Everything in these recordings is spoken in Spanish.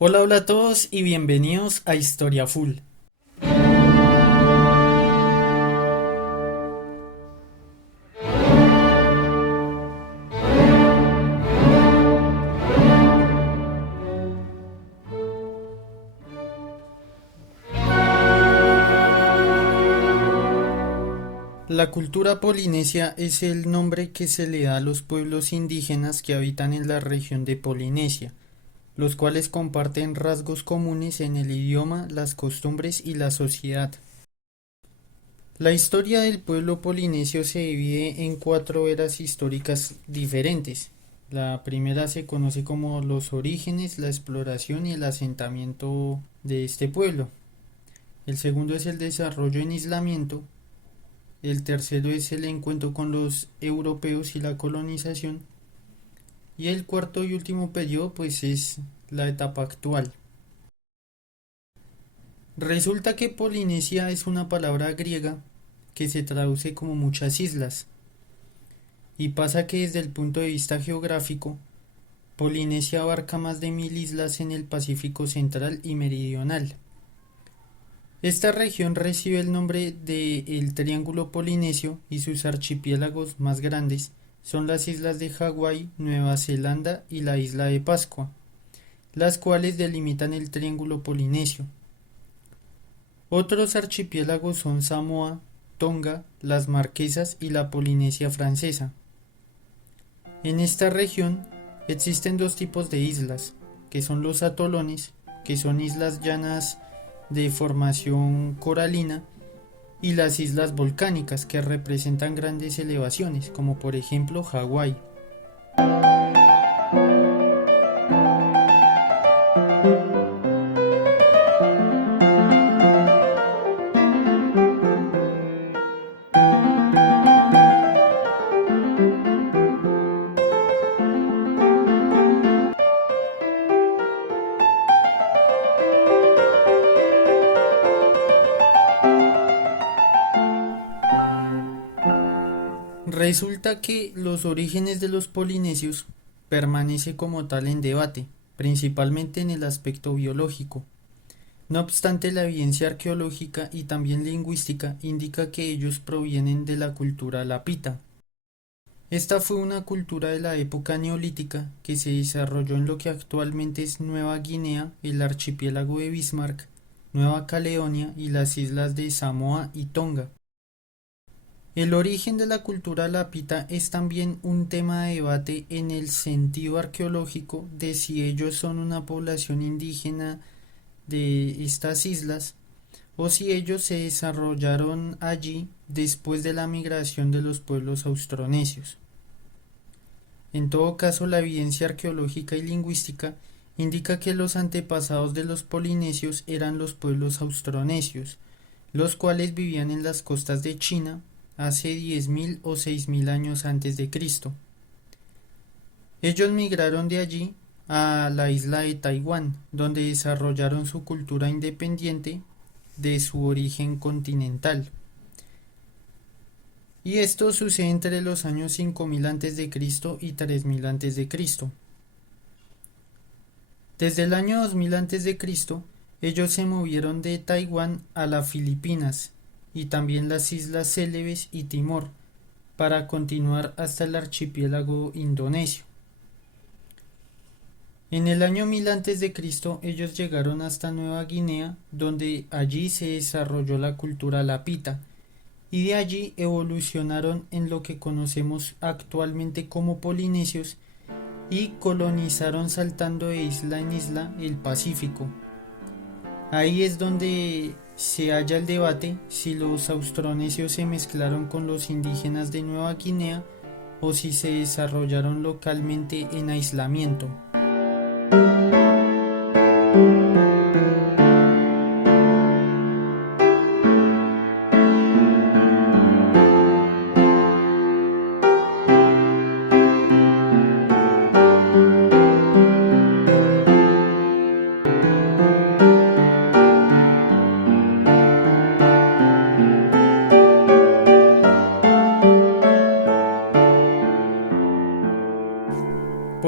Hola, hola a todos y bienvenidos a Historia Full. La cultura polinesia es el nombre que se le da a los pueblos indígenas que habitan en la región de Polinesia, los cuales comparten rasgos comunes en el idioma, las costumbres y la sociedad. La historia del pueblo polinesio se divide en cuatro eras históricas diferentes. La primera se conoce como los orígenes, la exploración y el asentamiento de este pueblo. El segundo es el desarrollo en aislamiento. El tercero es el encuentro con los europeos y la colonización. Y el cuarto y último periodo pues es la etapa actual. Resulta que Polinesia es una palabra griega que se traduce como muchas islas. Y pasa que desde el punto de vista geográfico, Polinesia abarca más de 1000 islas en el Pacífico central y meridional. Esta región recibe el nombre de el Triángulo Polinesio y sus archipiélagos más grandes son las islas de Hawái, Nueva Zelanda y la isla de Pascua, las cuales delimitan el Triángulo Polinesio. Otros archipiélagos son Samoa, Tonga, las Marquesas y la Polinesia Francesa. En esta región existen dos tipos de islas, que son los atolones, que son islas llanas de formación coralina, y las islas volcánicas, que representan grandes elevaciones, como por ejemplo Hawái. Resulta que los orígenes de los polinesios permanece como tal en debate, principalmente en el aspecto biológico. No obstante, la evidencia arqueológica y también lingüística indica que ellos provienen de la cultura lapita. Esta fue una cultura de la época neolítica que se desarrolló en lo que actualmente es Nueva Guinea, el archipiélago de Bismarck, Nueva Caledonia y las islas de Samoa y Tonga. El origen de la cultura lapita es también un tema de debate en el sentido arqueológico de si ellos son una población indígena de estas islas o si ellos se desarrollaron allí después de la migración de los pueblos austronesios. En todo caso, la evidencia arqueológica y lingüística indica que los antepasados de los polinesios eran los pueblos austronesios, los cuales vivían en las costas de China hace 10.000 o 6.000 años antes de Cristo. Ellos migraron de allí a la isla de Taiwán, donde desarrollaron su cultura independiente de su origen continental. Y esto sucede entre los años 5000 a.C. y 3000 a.C. Desde el año 2000 a.C., ellos se movieron de Taiwán a las Filipinas y también las Islas Célebes y Timor, para continuar hasta el archipiélago indonesio. En el año 1000 a.C. ellos llegaron hasta Nueva Guinea, donde allí se desarrolló la cultura lapita, y de allí evolucionaron en lo que conocemos actualmente como polinesios y colonizaron saltando de isla en isla el Pacífico. Ahí es donde se halla el debate si los austronesios se mezclaron con los indígenas de Nueva Guinea o si se desarrollaron localmente en aislamiento.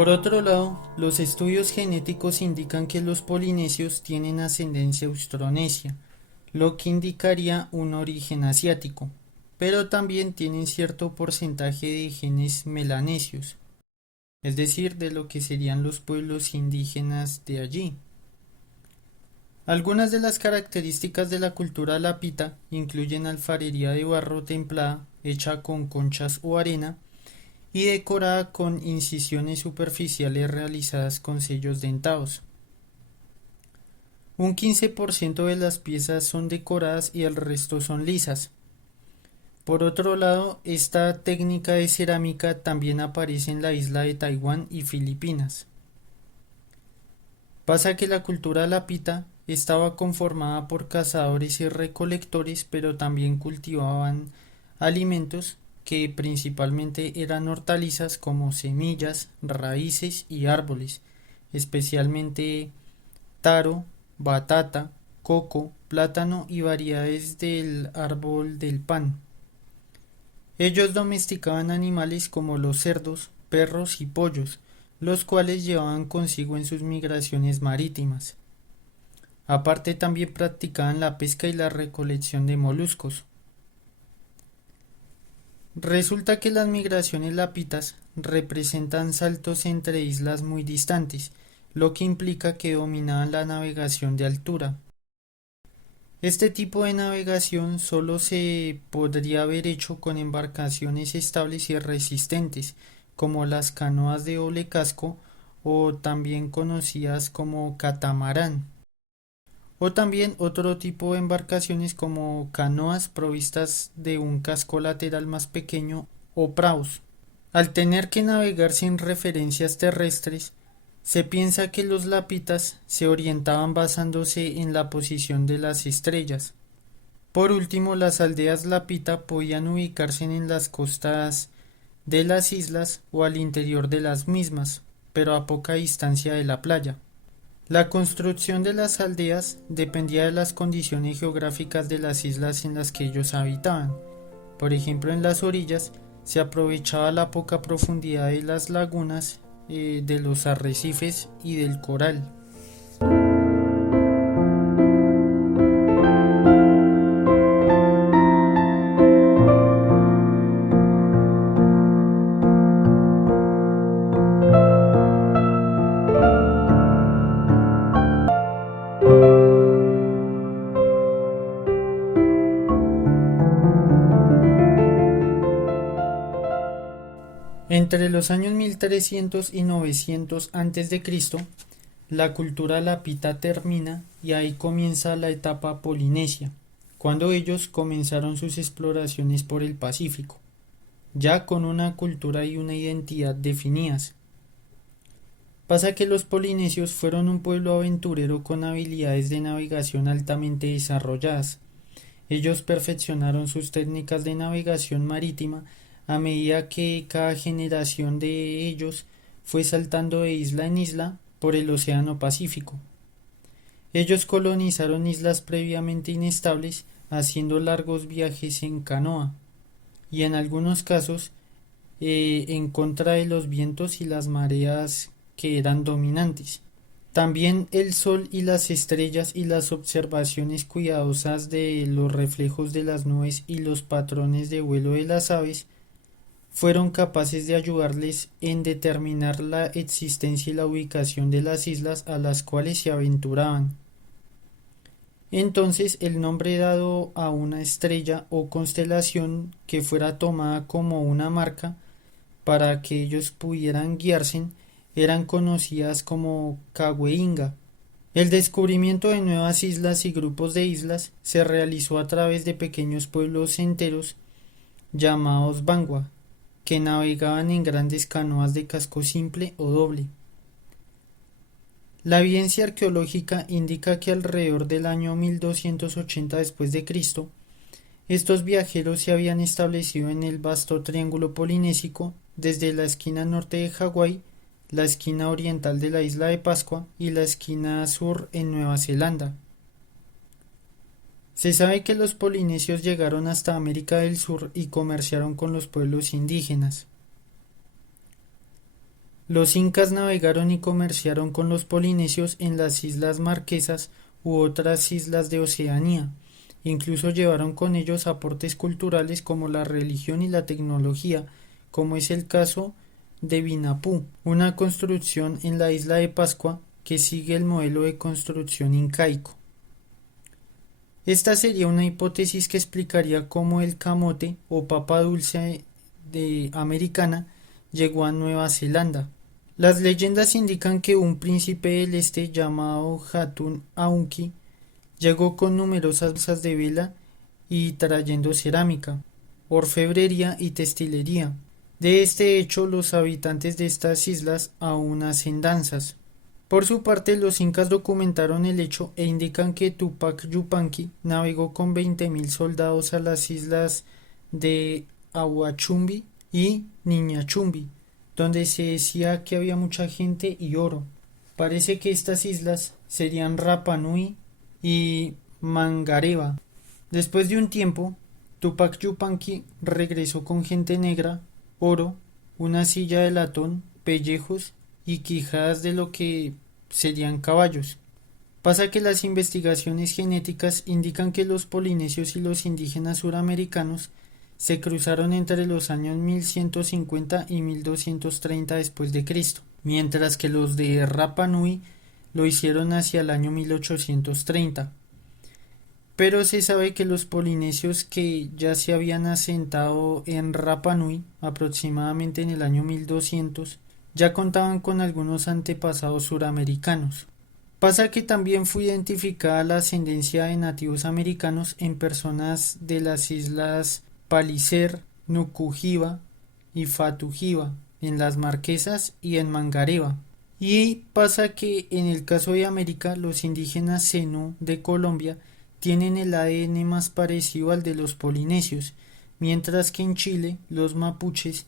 Por otro lado, Los estudios genéticos indican que los polinesios tienen ascendencia austronesia, lo que indicaría un origen asiático, pero también tienen cierto porcentaje de genes melanesios, es decir, de lo que serían los pueblos indígenas de allí. Algunas de las características de la cultura lapita incluyen alfarería de barro templada hecha con conchas o arena y decorada con incisiones superficiales realizadas con sellos dentados. Un 15% de las piezas son decoradas y el resto son lisas. Por otro lado, esta técnica de cerámica también aparece en la isla de Taiwán y Filipinas. Pasa que la cultura lapita estaba conformada por cazadores y recolectores, pero también cultivaban alimentos que principalmente eran hortalizas como semillas, raíces y árboles, especialmente taro, batata, coco, plátano y variedades del árbol del pan. Ellos domesticaban animales como los cerdos, perros y pollos, los cuales llevaban consigo en sus migraciones marítimas. Aparte también practicaban la pesca y la recolección de moluscos. Resulta que las migraciones lapitas representan saltos entre islas muy distantes, lo que implica que dominaban la navegación de altura. Este tipo de navegación solo se podría haber hecho con embarcaciones estables y resistentes, como las canoas de doble casco o también conocidas como catamarán, o también otro tipo de embarcaciones como canoas provistas de un casco lateral más pequeño o praus. Al tener que navegar sin referencias terrestres, se piensa que los lapitas se orientaban basándose en la posición de las estrellas. Por último, las aldeas lapita podían ubicarse en las costas de las islas o al interior de las mismas, pero a poca distancia de la playa. La construcción de las aldeas dependía de las condiciones geográficas de las islas en las que ellos habitaban. Por ejemplo, en las orillas se aprovechaba la poca profundidad de las lagunas, de los arrecifes y del coral. Entre los años 1300 y 900 a.C., la cultura lapita termina y ahí comienza la etapa polinesia, cuando ellos comenzaron sus exploraciones por el Pacífico, ya con una cultura y una identidad definidas. Pasa que los polinesios fueron un pueblo aventurero con habilidades de navegación altamente desarrolladas. Ellos perfeccionaron sus técnicas de navegación marítima a medida que cada generación de ellos fue saltando de isla en isla por el Océano Pacífico. Ellos colonizaron islas previamente inestables haciendo largos viajes en canoa y en algunos casos en contra de los vientos y las mareas que eran dominantes. También el sol y las estrellas y las observaciones cuidadosas de los reflejos de las nubes y los patrones de vuelo de las aves fueron capaces de ayudarles en determinar la existencia y la ubicación de las islas a las cuales se aventuraban. Entonces el nombre dado a una estrella o constelación que fuera tomada como una marca para que ellos pudieran guiarse eran conocidas como Cahuenga. El descubrimiento de nuevas islas y grupos de islas se realizó a través de pequeños pueblos enteros llamados bangua, que navegaban en grandes canoas de casco simple o doble. La evidencia arqueológica indica que alrededor del año 1280 después de Cristo, estos viajeros se habían establecido en el vasto triángulo polinésico desde la esquina norte de Hawái, la esquina oriental de la isla de Pascua y la esquina sur en Nueva Zelanda. Se sabe que los polinesios llegaron hasta América del Sur y comerciaron con los pueblos indígenas. Los incas navegaron y comerciaron con los polinesios en las Islas Marquesas u otras islas de Oceanía. Incluso llevaron con ellos aportes culturales como la religión y la tecnología, como es el caso de Vinapú, una construcción en la isla de Pascua que sigue el modelo de construcción incaico. Esta sería una hipótesis que explicaría cómo el camote o papa dulce de americana llegó a Nueva Zelanda. Las leyendas indican que un príncipe del este llamado Hatun Aunki llegó con numerosas bolsas de vela y trayendo cerámica, orfebrería y textilería. De este hecho, los habitantes de estas islas aún hacen danzas. Por su parte, los incas documentaron el hecho e indican que Tupac Yupanqui navegó con 20.000 soldados a las islas de Ahuachumbi y Niñachumbi, donde se decía que había mucha gente y oro. Parece que estas islas serían Rapa Nui y Mangareva. Después de un tiempo, Tupac Yupanqui regresó con gente negra, oro, una silla de latón, pellejos y quijadas de lo que serían caballos. Pasa que las investigaciones genéticas indican que los polinesios y los indígenas suramericanos se cruzaron entre los años 1150 y 1230 después de Cristo, mientras que los de Rapa Nui lo hicieron hacia el año 1830. Pero se sabe que los polinesios que ya se habían asentado en Rapa Nui aproximadamente en el año 1200 ya contaban con algunos antepasados suramericanos. Pasa que también fue identificada la ascendencia de nativos americanos en personas de las islas Palliser, Nukuhiva y Fatuhiva, en las Marquesas y en Mangareva. Y pasa que en el caso de América, los indígenas Zenú de Colombia tienen el ADN más parecido al de los polinesios, mientras que en Chile los mapuches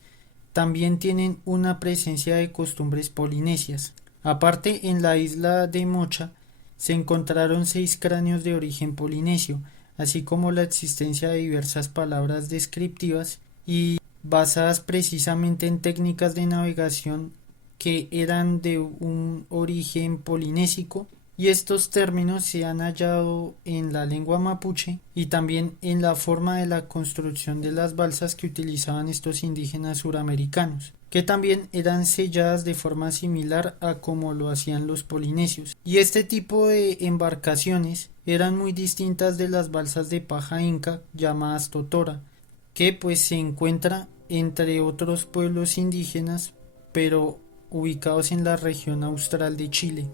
también tienen una presencia de costumbres polinesias. Aparte, en la isla de Mocha se encontraron 6 cráneos de origen polinesio, así como la existencia de diversas palabras descriptivas y basadas precisamente en técnicas de navegación que eran de un origen polinésico, y estos términos se han hallado en la lengua mapuche y también en la forma de la construcción de las balsas que utilizaban estos indígenas suramericanos, que también eran selladas de forma similar a como lo hacían los polinesios. Y este tipo de embarcaciones eran muy distintas de las balsas de paja inca llamadas totora, que pues se encuentra entre otros pueblos indígenas, pero ubicados en la región austral de Chile.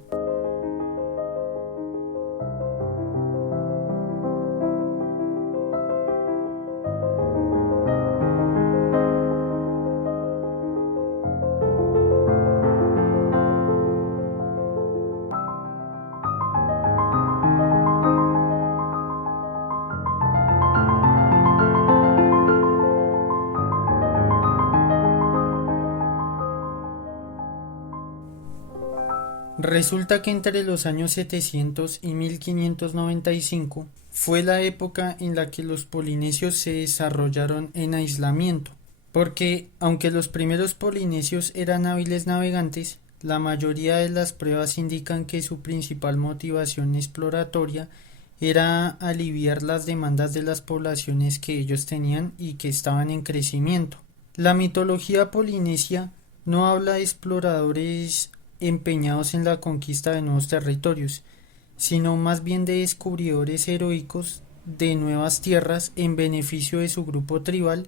Resulta que entre los años 700 y 1595 fue la época en la que los polinesios se desarrollaron en aislamiento, porque aunque los primeros polinesios eran hábiles navegantes, la mayoría de las pruebas indican que su principal motivación exploratoria era aliviar las demandas de las poblaciones que ellos tenían y que estaban en crecimiento. La mitología polinesia no habla de exploradores empeñados en la conquista de nuevos territorios, sino más bien de descubridores heroicos de nuevas tierras en beneficio de su grupo tribal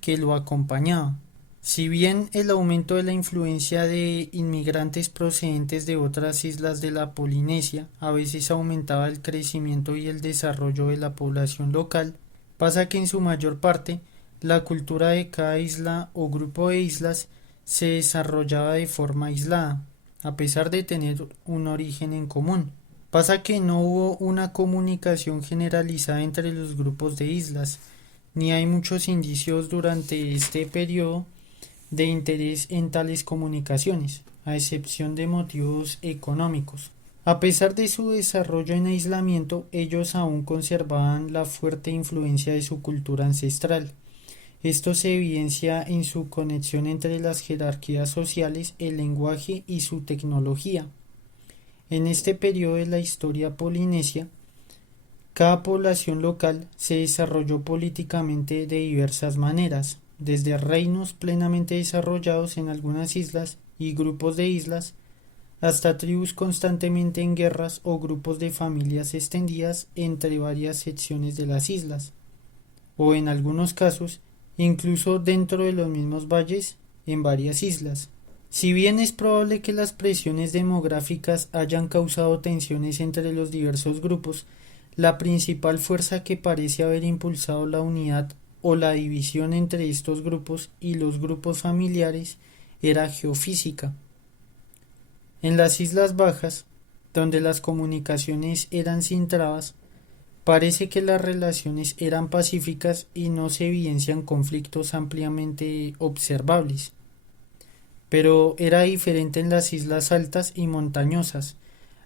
que lo acompañaba. Si bien el aumento de la influencia de inmigrantes procedentes de otras islas de la Polinesia a veces aumentaba el crecimiento y el desarrollo de la población local, pasa que en su mayor parte la cultura de cada isla o grupo de islas se desarrollaba de forma aislada, a pesar de tener un origen en común. Pasa que no hubo una comunicación generalizada entre los grupos de islas, ni hay muchos indicios durante este periodo de interés en tales comunicaciones, a excepción de motivos económicos. A pesar de su desarrollo en aislamiento, ellos aún conservaban la fuerte influencia de su cultura ancestral, Esto se evidencia en su conexión entre las jerarquías sociales, el lenguaje y su tecnología. En este periodo de la historia polinesia, cada población local se desarrolló políticamente de diversas maneras, desde reinos plenamente desarrollados en algunas islas y grupos de islas, hasta tribus constantemente en guerras o grupos de familias extendidas entre varias secciones de las islas, o en algunos casos, incluso dentro de los mismos valles en varias islas. Si bien es probable que las presiones demográficas hayan causado tensiones entre los diversos grupos, la principal fuerza que parece haber impulsado la unidad o la división entre estos grupos y los grupos familiares era geofísica. En las Islas Bajas, donde las comunicaciones eran sin trabas, parece que las relaciones eran pacíficas y no se evidencian conflictos ampliamente observables. Pero era diferente en las islas altas y montañosas.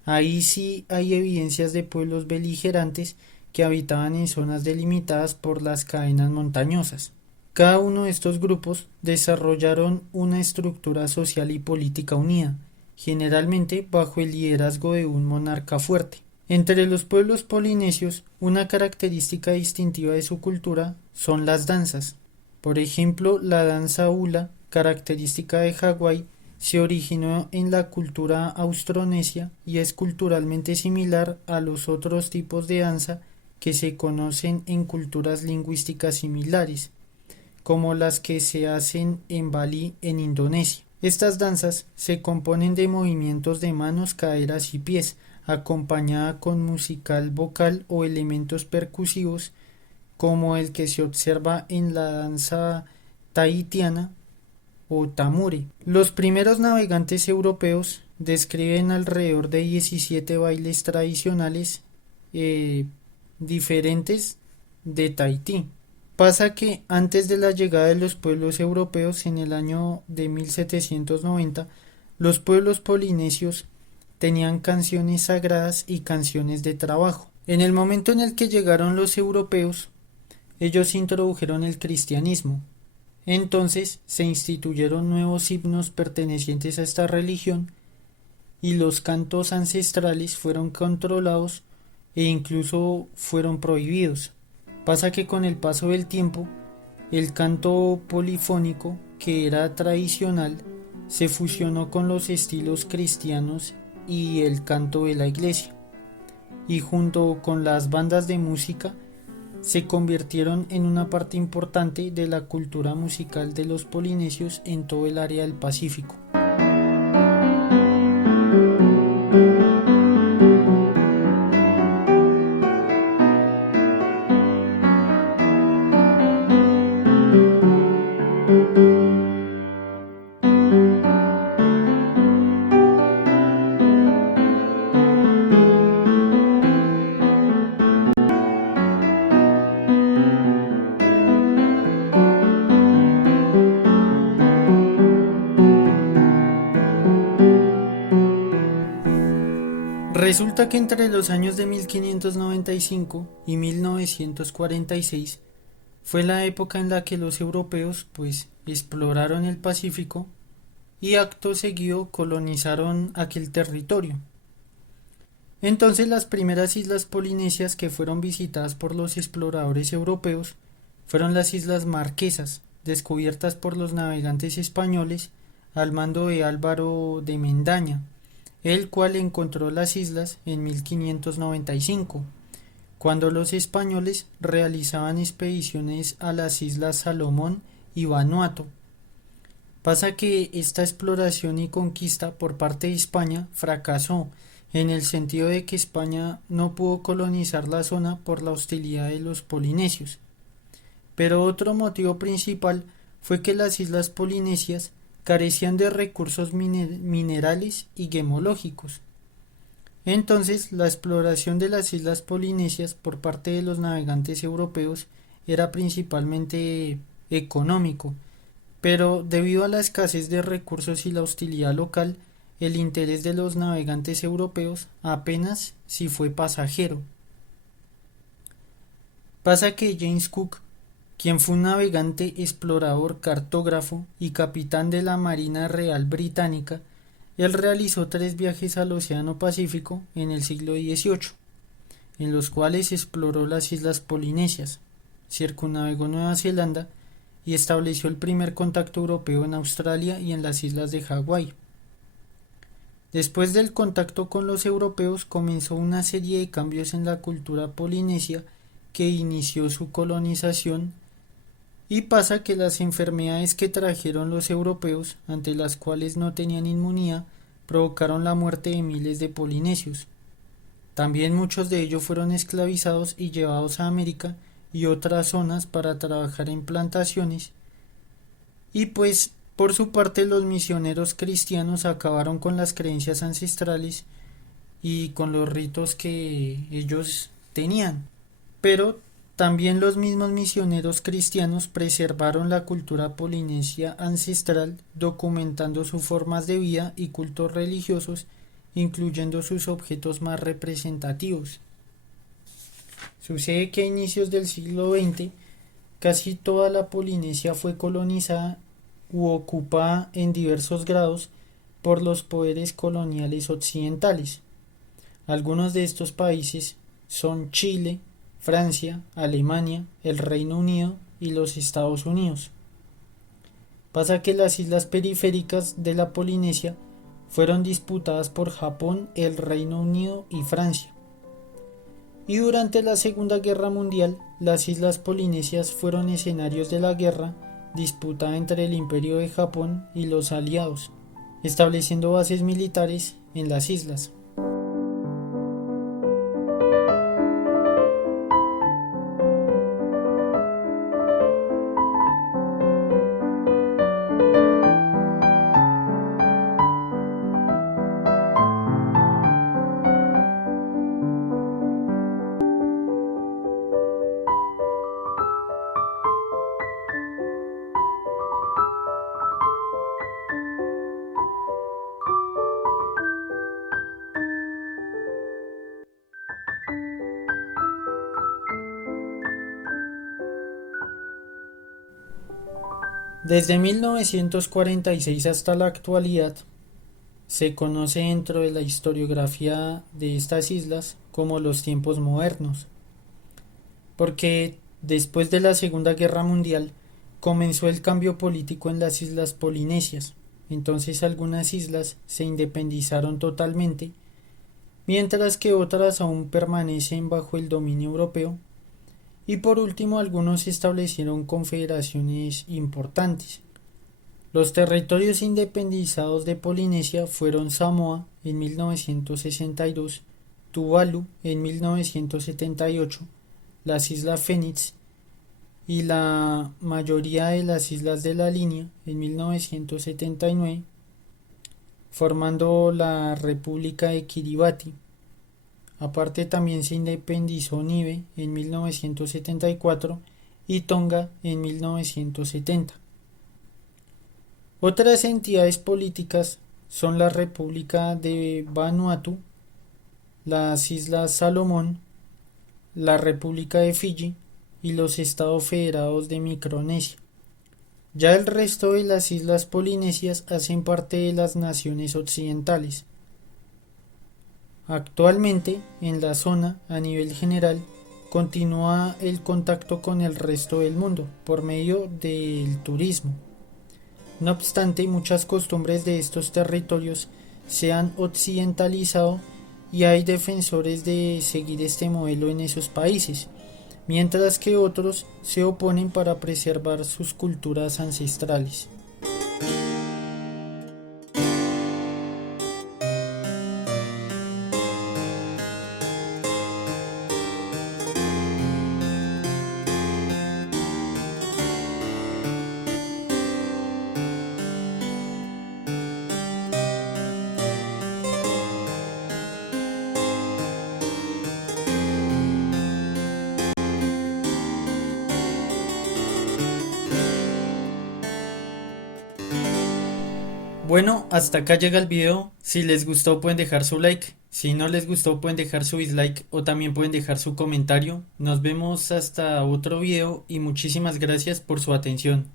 Ahí sí hay evidencias de pueblos beligerantes que habitaban en zonas delimitadas por las cadenas montañosas. Cada uno de estos grupos desarrollaron una estructura social y política unida, generalmente bajo el liderazgo de un monarca fuerte. Entre los pueblos polinesios, una característica distintiva de su cultura son las danzas. Por ejemplo, la danza hula, característica de Hawái, se originó en la cultura austronesia y es culturalmente similar a los otros tipos de danza que se conocen en culturas lingüísticas similares, como las que se hacen en Bali, en Indonesia. Estas danzas se componen de movimientos de manos, caderas y pies, acompañada con musical vocal o elementos percusivos, como el que se observa en la danza tahitiana o tamure. Los primeros navegantes europeos describen alrededor de 17 bailes tradicionales diferentes de Tahití. Pasa que antes de la llegada de los pueblos europeos en el año de 1790, los pueblos polinesios tenían canciones sagradas y canciones de trabajo. En el momento en el que llegaron los europeos, ellos introdujeron el cristianismo. Entonces se instituyeron nuevos himnos pertenecientes a esta religión y los cantos ancestrales fueron controlados e incluso fueron prohibidos. Pasa que con el paso del tiempo, el canto polifónico, que era tradicional, se fusionó con los estilos cristianos y el canto de la iglesia, y junto con las bandas de música, se convirtieron en una parte importante de la cultura musical de los polinesios en todo el área del Pacífico. Resulta que entre los años de 1595 y 1946 fue la época en la que los europeos exploraron el Pacífico y acto seguido colonizaron aquel territorio. Entonces las primeras islas polinesias que fueron visitadas por los exploradores europeos fueron las Islas Marquesas, descubiertas por los navegantes españoles al mando de Álvaro de Mendaña, el cual encontró las islas en 1595, cuando los españoles realizaban expediciones a las Islas Salomón y Vanuatu. Pasa que esta exploración y conquista por parte de España fracasó, en el sentido de que España no pudo colonizar la zona por la hostilidad de los polinesios. Pero otro motivo principal fue que las islas polinesias carecían de recursos minerales y gemológicos. Entonces, la exploración de las islas polinesias por parte de los navegantes europeos era principalmente económico, pero debido a la escasez de recursos y la hostilidad local, el interés de los navegantes europeos apenas si fue pasajero. Pasa que James Cook, quien fue un navegante, explorador, cartógrafo y capitán de la Marina Real Británica. Él realizó 3 viajes al Océano Pacífico en el siglo XVIII, en los cuales exploró las islas Polinesias, circunnavegó Nueva Zelanda y estableció el primer contacto europeo en Australia y en las islas de Hawái. Después del contacto con los europeos comenzó una serie de cambios en la cultura polinesia que inició su colonización, y pasa que las enfermedades que trajeron los europeos, ante las cuales no tenían inmunidad, provocaron la muerte de miles de polinesios. También muchos de ellos fueron esclavizados y llevados a América y otras zonas para trabajar en plantaciones, y pues por su parte los misioneros cristianos acabaron con las creencias ancestrales y con los ritos que ellos tenían. Pero también los mismos misioneros cristianos preservaron la cultura polinesia ancestral, documentando sus formas de vida y cultos religiosos, incluyendo sus objetos más representativos. Sucede que a inicios del siglo XX casi toda la Polinesia fue colonizada u ocupada en diversos grados por los poderes coloniales occidentales. Algunos de estos países son Chile, Francia, Alemania, el Reino Unido y los Estados Unidos. Pasa que las islas periféricas de la Polinesia fueron disputadas por Japón, el Reino Unido y Francia. Y durante la Segunda Guerra Mundial, las islas polinesias fueron escenarios de la guerra disputada entre el Imperio de Japón y los aliados, estableciendo bases militares en las islas. Desde 1946 hasta la actualidad, se conoce dentro de la historiografía de estas islas como los tiempos modernos, porque después de la Segunda Guerra Mundial comenzó el cambio político en las islas polinesias. Entonces algunas islas se independizaron totalmente, mientras que otras aún permanecen bajo el dominio europeo. Y por último, algunos establecieron confederaciones importantes. Los territorios independizados de Polinesia fueron Samoa en 1962, Tuvalu en 1978, las Islas Fénix y la mayoría de las islas de la Línea en 1979, formando la República de Kiribati. Aparte también se independizó Niue en 1974 y Tonga en 1970. Otras entidades políticas son la República de Vanuatu, las Islas Salomón, la República de Fiyi y los Estados Federados de Micronesia. Ya el resto de las islas polinesias hacen parte de las naciones occidentales. Actualmente, en la zona, a nivel general, continúa el contacto con el resto del mundo por medio del turismo. No obstante, muchas costumbres de estos territorios se han occidentalizado y hay defensores de seguir este modelo en esos países, mientras que otros se oponen para preservar sus culturas ancestrales. Bueno, hasta acá llega el video. Si les gustó pueden dejar su like, Si no les gustó pueden dejar su dislike o también pueden dejar su comentario. Nos vemos hasta otro video y muchísimas gracias por su atención.